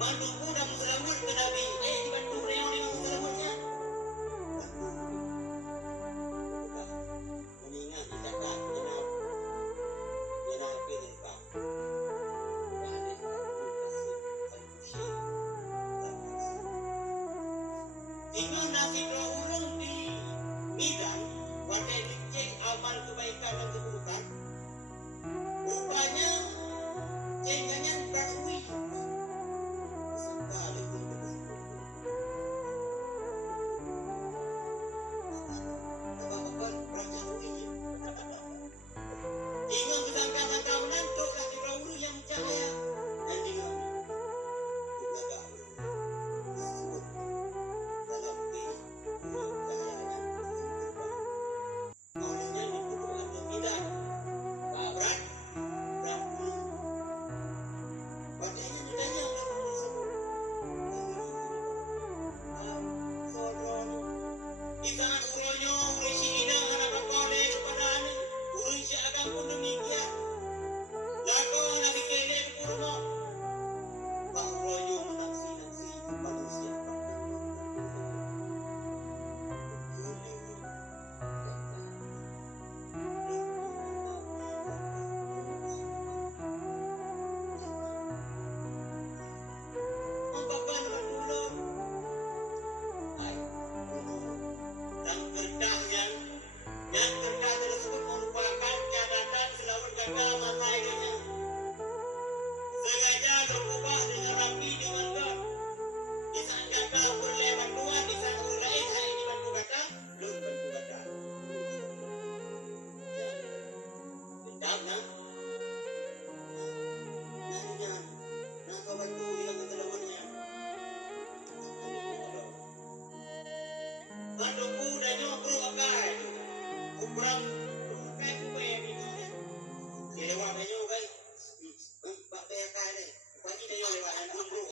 Manduku dan selamut ke Nabi. Dibantu reong-reong selamutnya. Mengingat dijaga jenab. Jenab pilihkan. Tinggal nasi dua urung di Midan, wadai dicek amal kebaikan dan keburukan. Rupanya cengannya berui. Sekali pun apa-apa beracui. Tinggal kesangka-sangka menantuk nasi dua urung yang cahaya. Dan tinggal Manduku dan nyokro akai. Ukuran